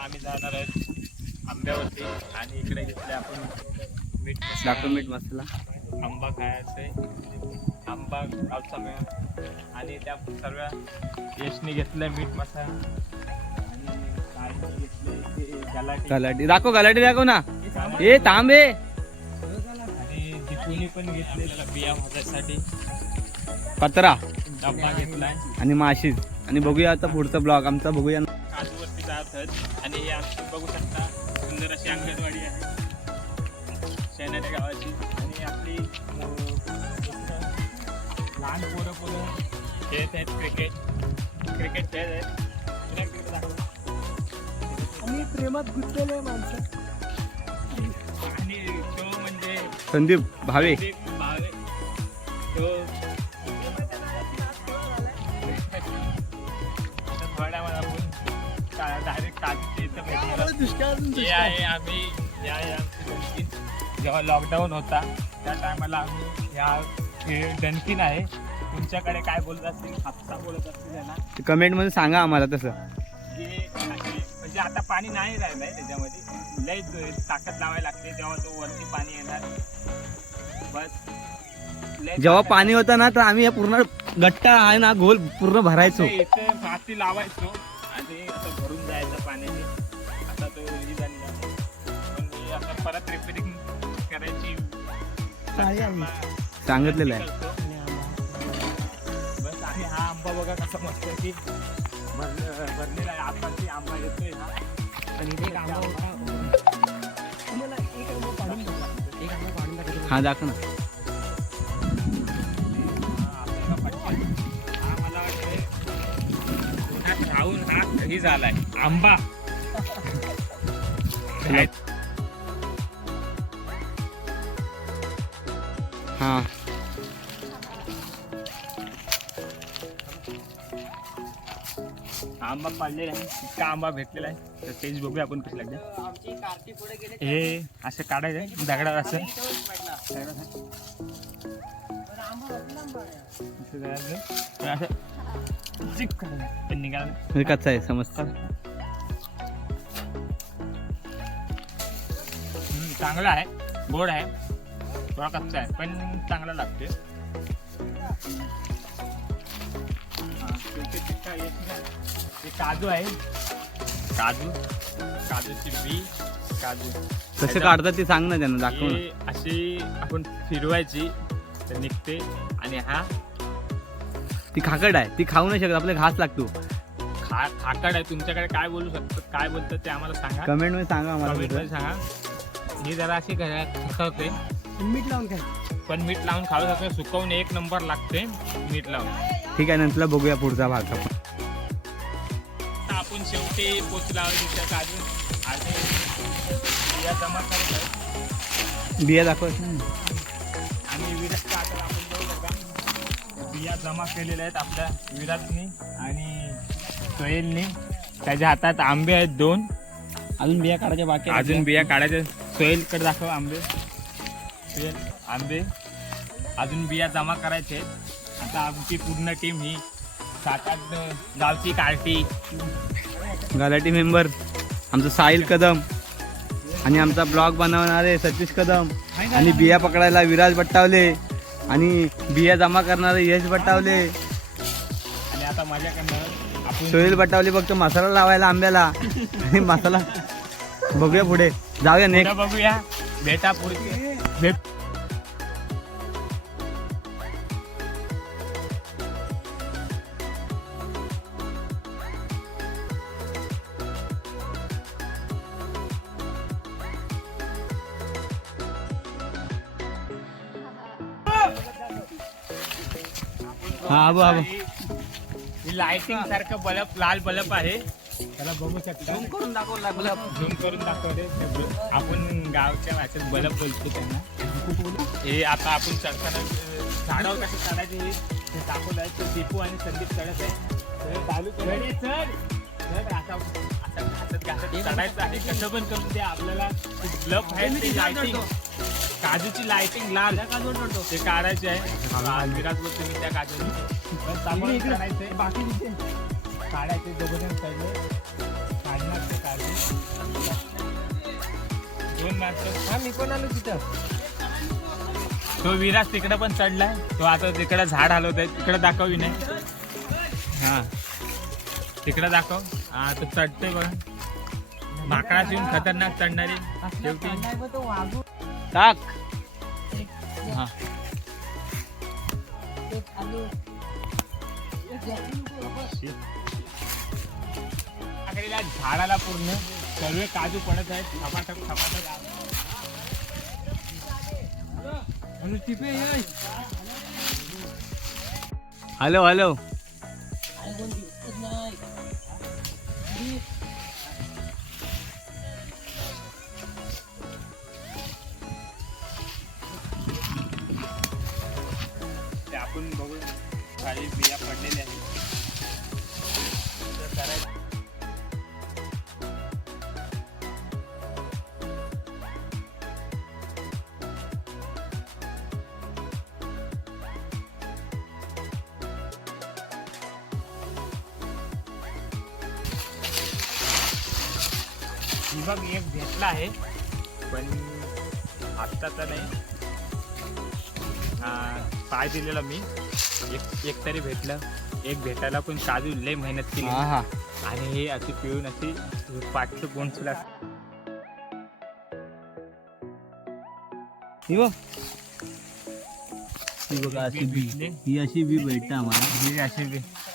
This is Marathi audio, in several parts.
आता आम्ही जाणार आहोत आंब्यावरती आणि इकडे घेतले आपण मीठ मसाला आंबा खायचा आहे. आंबा गावचा मिळून आणि त्या सर्व यशने घेतलंय मीठ मसाला आणि साईने घेतलंय ते गलाटी गलाटी दाखव ना. ए तांबे आणि दीपूनी पण घेतलेला बिया भाजायसाठी कचरा डब्बा घेतलाय आणि माशी. आणि बघूया आता पुढचा ब्लॉग आमचा बघूया. काजूवरती जात आहेत आणि हे आपण बघू शकता सुंदर अशी अंगणवाडी आहे शेणाच्या गावाची. आणि आपली लहान पोरं खेळत आहेत क्रिकेट खेळत आहेत. आणि प्रेमात गुंतलेले माणसं. आणि तो म्हणजे संदीप भावे. संदीप भावे तो थोड्या वेळा आपण डायरेक्ट काजूच्या इथं भेटणार. हे आहे आम्ही या आमची जेव्हा लॉकडाऊन होता त्या टायमाला आम्ही या डनकिन आहे. तुमच्याकडे काय बोलत असतील हापसा बोलत असतील त्यांना कमेंट मध्ये सांगा आम्हाला तसं. म्हणजे आता पाणी नाही राहिलंय त्याच्यामध्ये लय ताकद लावायला लागते तेव्हा तो वरती पाणी येणार. बस जेव्हा पाणी होतं ना तर आम्ही या पूर्ण गट्टा आहे ना गोल पूर्ण भरायचो. इथे हाती लावायचो आणि असं भरून जायचं पाण्याने. आता तो ही झाली आहे. पण मी आता परत रिपेरिंग करायची सांगितलेलं आहे. बस आणि हा आंबा बघा कसा मस्त की भरलेला आहे. आताची आंबा येतोय ना आणि ते आंबा होता. तुम्हाला एक आंबा काढून टाका. एक आंबा काढून टाका. हा दाखव ना. हा मला वाटतंय उन्हात राहून हा ही झालाय आंबा. हा आंबा पाडलेला आहे. इतका आंबा भेटलेला आहे तर तेच बघूया आपण कशी लागते. आमची कार्टी पुढे गेले. हे असं काढायचं दगडावर असं पण निघालं कच्चा आहे समजतं. चांगला आहे गोड आहे थोडा कच्चा आहे पण चांगला लागते. हे काजू आहे काजूची बी काजू कसं काढतात ते सांग ना त्यांना दाखव ना. हे अशी आपण फिरवायची तर निघते. आणि हा ती खाकड आहे ती खाऊ नाही शकत आपल्याला घास लागतो. खाकड आहे. तुमच्याकडे काय बोलू शकतो काय बोलतात ते आम्हाला सांगा कमेंट मध्ये सांगा कमेंट मध्ये आम्हाला. सांगा. ही जरा अशी खवते मीठ लावून खाय. पण मीठ लावून खाऊ शकतो. सुकवून एक नंबर लागते मीठ लावून. ठीक आहे नंतर बघूया पुढचा भाग आपण. आपण शेवटी पोचला तिथं काजू आणि बिया जमा करत आहे. बिया दाखव. आणि विराटचा आता आपण बघू शकता बिया जमा केलेल्या आहेत आपल्या विराटनी आणि सोहेलनी. त्याच्या हातात आंबे आहेत 2. अजून बिया काढायच्या बाकी आहेत. अजून बिया काढायच्या. सोहेलकडे दाखव आंबे. सोहेल आंबे अजून बिया जमा करायचे आहेत. आता आमची पूर्ण टीम ही 7-8 गावची कार्टी गलाटी मेंबर आमचा साहिल कदम आणि आमचा ब्लॉग बनवणारे सतीश कदम आणि बिया पकडायला विराज बट्टावले आणि बिया जमा करणारे यश बट्टावले आणि आता मजा करणार आपण. सोहेल बट्टावले फक्त मसाला लावायला आंब्याला आणि मसाला बघूया पुढे जाऊया नेक्स्ट. पुढे बघूया भेटा पुढे भेट. हा आबो आबो ही लाइटिंग सारखं बल्ब लाल बल्ब आहे. त्याला बघू शकता. झूम करून दाखव बल्ब. झूम करून दाखवते. आपण गावच्या भाषेत बल्ब बोलतो त्यांना. हे आता आपण चढताना झाडावर कसं चढायचे हे दाखवलं आहे. तर दीपू आणि संदीप चढत आहे. तर चालू चढ चढ असं घासत चढायचं आहे. कसं पण करून ते आपल्याला बल्ब आहे ते लाइटिंग काजूची लाइटिंग लाल ते काढायचे आहे. विराट बोलतो मी त्या काजूची बाकी काढायचे. दोघं जण चढले काढणार ते काढले. 2 मारतो. हा मी पण आलो तिथं. तो विराज तिकडे पण चढलाय. तो आता तिकडे झाड हलवत आहे. तिकडे दाखव नाही. हा तिकडे दाखव. हा तो चढतोय बघा. माकडाची येऊन खतरनाक चढणारी शेवटी तो वाघू टाक. हा एक आलो. आकडेला झाडाला पूर्ण सर्व काजू पडत आहेत. खपाटक खपाटक. Hello hello. ते आपण बघू. काही बिया पडलेल्या आहेत. तर करायचं. बघ एक भेटला आहे पण आत्ता तर नाही. पाय दिलेला मी. एक तरी भेटलं. एक भेटायला पण काजू लय मेहनत केली. हा हा. आणि हे अशी पिळून अशी पाठचं बोंचला. ही बघ. ही बघा अशी बी. ही अशी बी भेटते आम्हाला. ही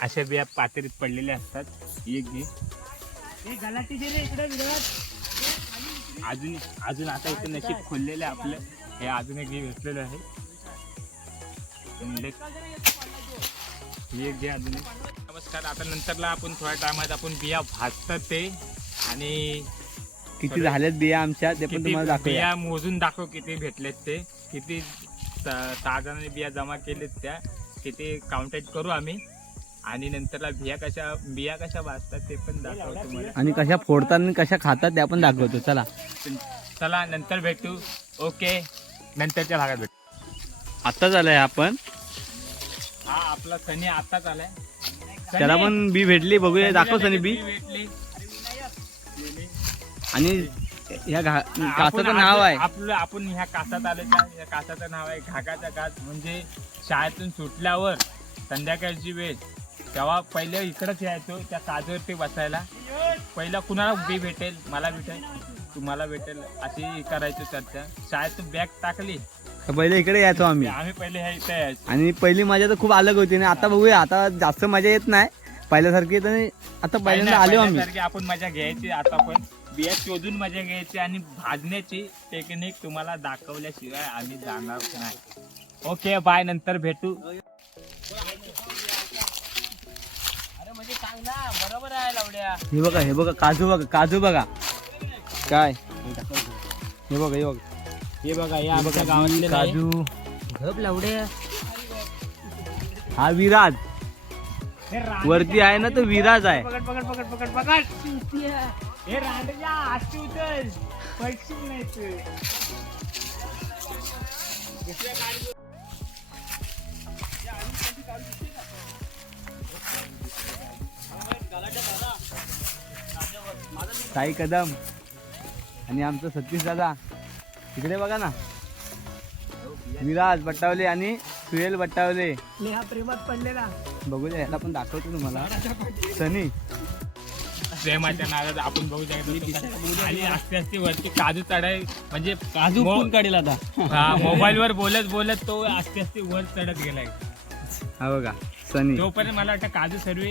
अशा बिया पातळीत पडलेल्या असतात. एक घे. गलाटी दे रे इकडे विराट. अजून आता इथं नशीब खोललेलं आहे आपलं. हे अजून एक घे भेटलेलं आहे. एक घे अजून एक. नमस्कार. आता नंतरला आपण थोड्या टायमात आपण बिया भाजतात ते. आणि किती झाल्यात बिया आमच्या ते पण किती तुम्हाला दाखवूया. बिया मोजून दाखव किती भेटलेत ते. किती ताजाने बिया जमा केलेत त्या. किती काउंटेड करू आम्ही. आणि नंतरला बिया कशा भाजतात ते पण दाखवतो तुम्हाला. आणि कशा फोडतात आणि कशा खातात त्या पण दाखवतो. चला चला नंतर भेटू. ओके नंतरच्या भागात भेटू. आत्ताच आलाय आपण. हा आपला सनी आताच आलाय. त्याला पण बी भेटली. बघूया. दाखव सनी बी. भेटली. आणि ह्या कासाचं नाव आहे. आपण ह्या कासात आलो. त्या कासाचं नाव आहे घागाचा कास. म्हणजे शाळेतून सुटल्यावर संध्याकाळची वेळ तेव्हा पहिले इकडंच यायचो त्या काजूवरती बसायला. पहिला कुणाला बी भेटेल. मला भेटेल तुम्हाला भेटेल अशी करायचो चर्चा. शाळेतून बॅग टाकली पहिले इकडे यायचो आम्ही. पहिले ह्या इथे यायचो. आणि पहिली मजा तर खूप अलग होती. आणि आता बघूया. आता जास्त मजा येत नाही पहिल्यासारखी. तर आता पहिल्यांदा आलो आम्ही. पहिल्यासारखी आपण मजा घ्यायची. आता पण बिया शोधून मजा घ्यायची. आणि भाजण्याची टेक्निक तुम्हाला दाखवल्याशिवाय आम्ही जाणार नाही. Okay bye. नंतर भेटू. अरे म्हणजे सांग ना. बरोबर आहे लावड्या. हे बघा. हे बघा काजू बघा. काजू बघा काय. हे बघा. हे बघा. हे बघा या आमच्या गावातले काजू. घप लावड्या. हा विराज. वरती आहे ना तो विराज आहे. पकड पकड पकड पकड पकड. हे रांडच्या आजची उतर पैसे नाही. साई कदम आणि आमचं सतीश दादा. तिकडे बघा ना. विराज बट्टावले आणि सुहेल बट्टावले. नेहा प्रेमात पडलेला. बघूया. याला पण दाखवतो तुम्हाला. सनी प्रेमाच्या नादात आपण बघू शकतो. आणि आस्ते आस्ते वरती काजू चढाय म्हणजे काजू कोण काढेल आता. मोबाईल वर बोलत बोलत तो आस्ते आस्ते वर चढत गेलाय. हा बघा सनी. तोपर्यंत मला वाटतं काजू सर्व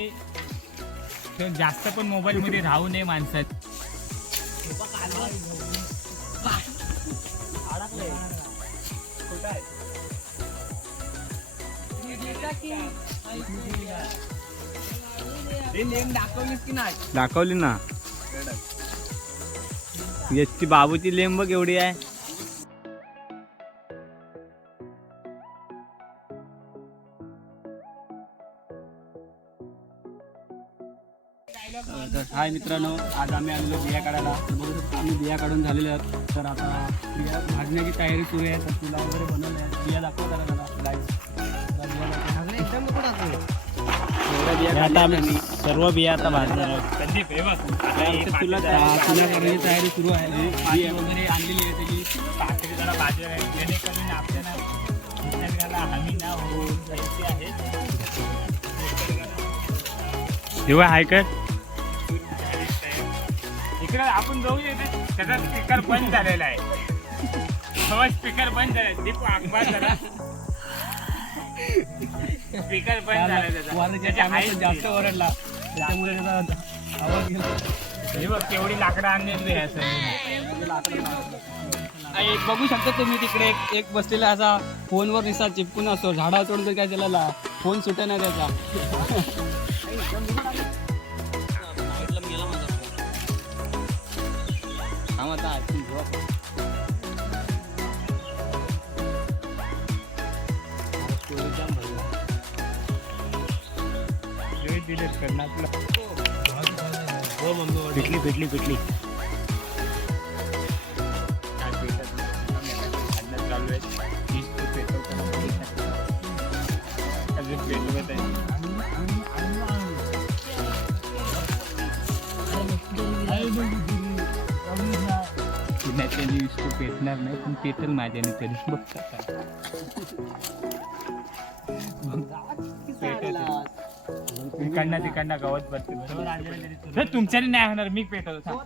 जास्त पण मोबाईल मध्ये राहू नये माणसात. दाखवलीस की नाही. दाखवली ना. याची बाबूची लेंब बघ एवढी आहे. तर हाय मित्रांनो. आज आम्ही आलेलो बिया काढायला. तर बघू शकतो आम्ही बिया काढून झालेले आहेत. तर आता बिया भाजण्याची तयारी सुरू आहे. तर तुला वगैरे बनवलं आहे. बिया दाखव जरा मला लाईव्ह. एकदम आता आम्ही सर्व बिया आता भाजणार आहोत. संदीप हे बघ आता हे तुला पातेलं करण्याची तयारी सुरू आहे. बिया वगैरे आणलेली आहे त्याची. पातेलं जरा भाजलेलं आहे जेणेकरून आपल्याला निसर्गाला हानी ना होऊन जायची आहे. तेव्हा हाय कर इकडे आपण जाऊया ना त्याचा स्पीकर बंद झालेला आहे. स्पीकर बंद झाला दीपू आगबाज झाला. स्पीकर बंद झाला त्याचा आवाज जास्त ओरडला त्यामुळे त्याचा आवाज गेला. हे बघ केवढी लाकडं आणलेली आहे एक बघू शकता तुम्ही तिकडे एक बसलेला असा फोनवर निसा चिपकून असतो. झाडा तोडून काय त्याला फोन सुटे नाही त्याचा. पिटली पेटणार नाही पण पेटल माझ्याने तरी बघता तिकडनं गवत भरते तुमच्याने नाही होणार मी पेटवतो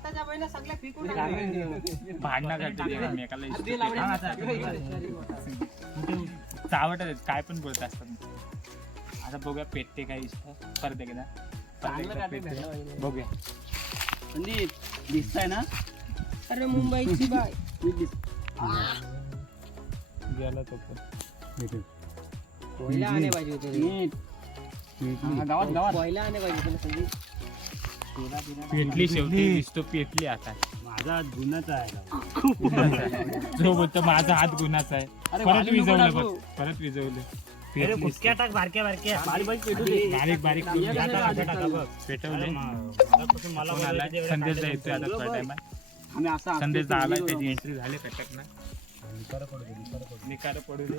भांडणं करते चावट काय पण बोलत असतात. आता बघूया पेटते काय परत एकदा बघूया. दिसताय ना. अरे मुंबईची बाय गेला तो कोयला आणे पाहिजे होते. गावात कोयला आणे पाहिजे होते. पेटली शेवटी दिसतो पेटली आता. माझा हात गुन्हाचा आहे. जो बोलतो माझा हात गुन्हाचा आहे. परत विजवलं बघ परत विजवलं. टाक बारक्या बारक्या बारीक बारीक पेटवले. संदेश जायचोय आता थोड्या टायमात. संदेश आलाय त्याची एंट्री झाली कटक ना निकार पडू दे.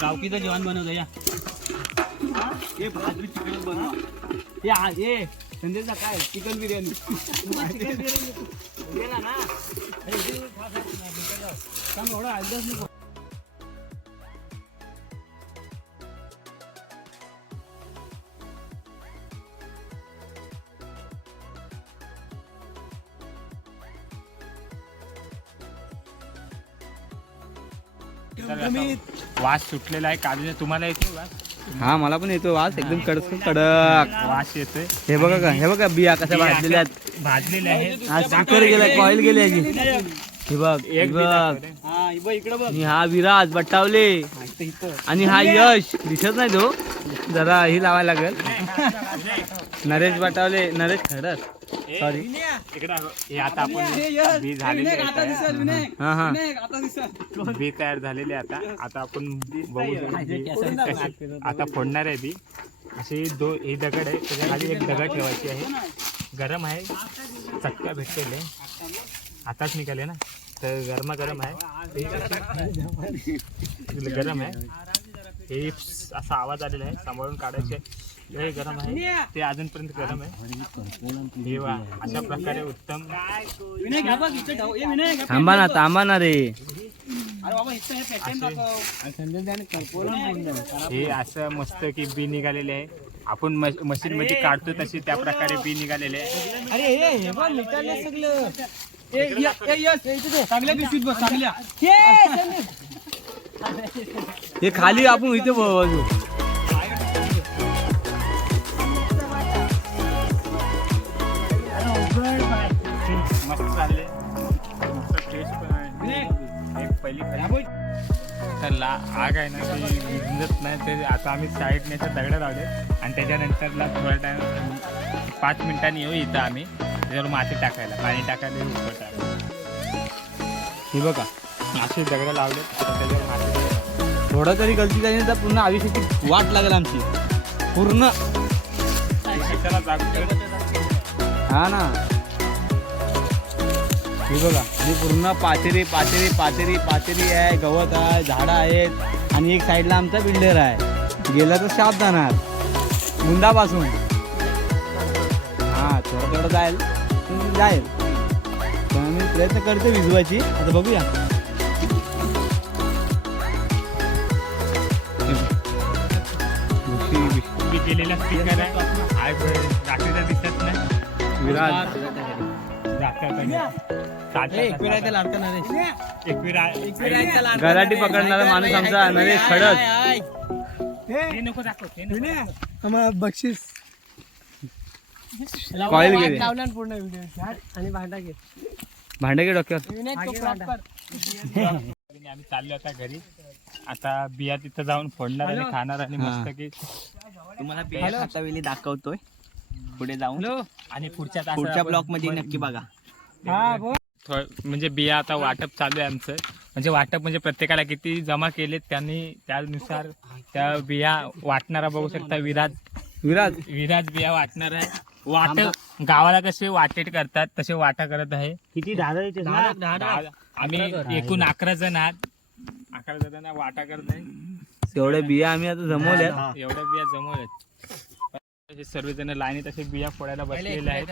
गावकीचं जेवण बनवलं या. हे भाजरी चिकन बनवा. हे संदेशचा काय चिकन बिर्याणी. वास सुटलेला आहे काजूचा. तुम्हाला येतो वास? हा मला पण येतो वास एकदम कडक वास येतोय. हे बघा बिया कशा भाजलेल्या आहेत. भाजलेले आहेत. आज स्पीकर गेलाय कॉईल गेली याची. हे बघ एक इकडे बघ. आणि हा विराज बट्टावले आणि हा यश दिसत नाही तो जरा ही लावायला लागेल. नरेश बटावले नरेश खडस सॉरी. हे आता आपण बी झालेले हा हा बी तयार झालेले आता आपण बघू कशी आता फोडणार आहे बी. असे हे दगड आहे त्याच्या खाली एक दगड ठेवायची आहे. गरम आहे चटका भेटलेले आताच निघाले ना तर गरम आहे गरम आहे. हे असा आवाज आलेला आहे सांभाळून काढायचे. हे गरम आहे ते अजूनपर्यंत गरम आहे. हे वा अशा प्रकारे उत्तम. थांबा ना रे. हे असं मस्त की बी निघालेले आहे. आपण मशीन मध्ये काढतो तशी त्या प्रकारे बी निघालेले आहे. चांगल्या पिशवीत बस चांगल्या. हे खाली आपण इथे बघू. मस्त चालले टेस्ट पण आहे. पहिली तर आग आहे ना ती विझत नाही ते. आता आम्ही साईडने दगड लावले आणि त्याच्यानंतरला थोडा टाइम 5 मिनिटांनी येऊ इथं आम्ही त्याच्यावर माती टाकायला पाणी टाकायला हे बघा असे दगड लावले त्याच्यावर माती. थोडं तरी गलती झाली तर पूर्ण आयुष्याची वाट लागेल आमची पूर्ण. हा ना, हे बघा आणि पूर्ण पाचेरी पाचेरी पाचेरी पाचेरी आहे, गवत आहे, झाडं आहेत आणि एक साईडला आमचा बिल्डर आहे. गेला तर शाप जाणार मुंडापासून. हा थोडं थोडं जाईल जाईल, पण मी प्रयत्न करते विजवायची. आता बघूया. मी केलेला स्पीकर आहे आज रात्रीचा दिसत नाही. विराज गलाटी पकडणारा माणूस आमचा नरेश खडक. नको दाखव ते नको. बक्षीस कॉईल गेले, लावला ना पूर्ण व्हिडिओ आणि भांडा घे. भांडे घे डोक्यावर. विनायक तो प्रॉपर. आम्ही चाललो आता घरी. आता बिया तिथं जाऊन फोडणार आणि खाणार आणि हा. मस्त की तुम्हाला बिया खाता वेळी दाखवतोय पुढे जाऊन आणि पुढच्या तासात पुढच्या आपण ब्लॉक मध्ये नक्की बघा. म्हणजे बिया आता वाटप चालू आहे आमचं. म्हणजे वाटप म्हणजे प्रत्येकाला किती जमा केलेत त्यांनी त्यानुसार त्या बिया वाटणारा बघू शकता. विराज विराज विराज बिया वाटणार आहे. वाटप गावाला कसे वाटेट करतात तसे वाटा करत आहे. किती दहा आम्ही एकूण 11 जण आहात. 11 जणांना वाटा करत आहे. तेवढ्या बिया आम्ही आता जमवल्यात. एवढ्या बिया जमवल्यात. हे सर्वजण लाईनीत असे बिया फोडायला बसलेले आहेत.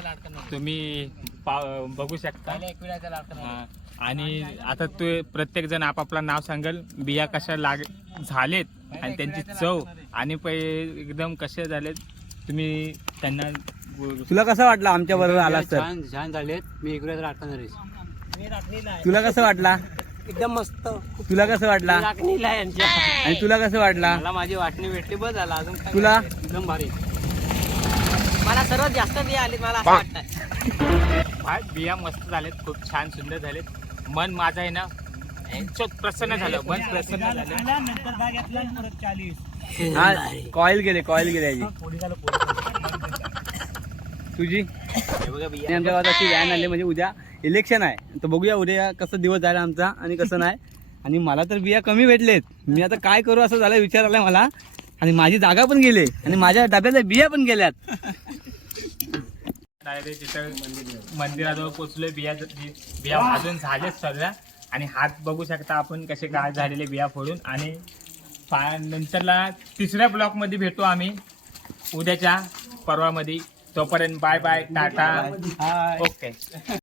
तुम्ही बघू शकता. हा. आणि आता ते प्रत्येक जण आपापला नाव सांगेल. बिया कशा झालेत आणि त्यांची चव आणि एकदम कसे झालेत तुम्ही त्यांना. तुला कसं वाटलं आमच्या बरोबर आलास तर? छान झालेत. मी इकडे तुला कसं वाटला? एकदम मस्त. तुला कसं वाटला? राखणीला यांच्या. आणि तुला कसं वाटला? मला माझी वाटणी भेटली बस झाला. अजून काय तुला? एकदम भारी. मला सर्वात जास्त बिया आली मला असं वाटतं. बिया मस्त झालेत. खूप छान सुंदर झालेत. मन माझं आहे ना प्रसन्न झालं. मन प्रसन्न झालं. हा कॉईल गेले याची. तुझी आणि आमच्या गावात अशी व्हॅन आली. म्हणजे उद्या इलेक्शन आहे तर बघूया उद्या कसं दिवस झाला आमचा आणि कसं नाही. आणि मला तर बिया कमी भेटलेत. मी आता काय करू असं झालं विचार आलाय मला. आणि माझी जागा पण गेली आणि माझ्या डब्यातल्या बिया पण गेल्यात. डायरेक्ट तिथं मंदिराजवळ पोचलोय. बिया भाजून झालेत सगळ्या. आणि हात बघू शकता आपण कसे काय झालेले बिया फोडून. आणि नंतरला तिसऱ्या ब्लॉक मध्ये भेटू आम्ही उद्याच्या परवामध्ये. तोपर्यंत बाय बाय टाटा. ओके.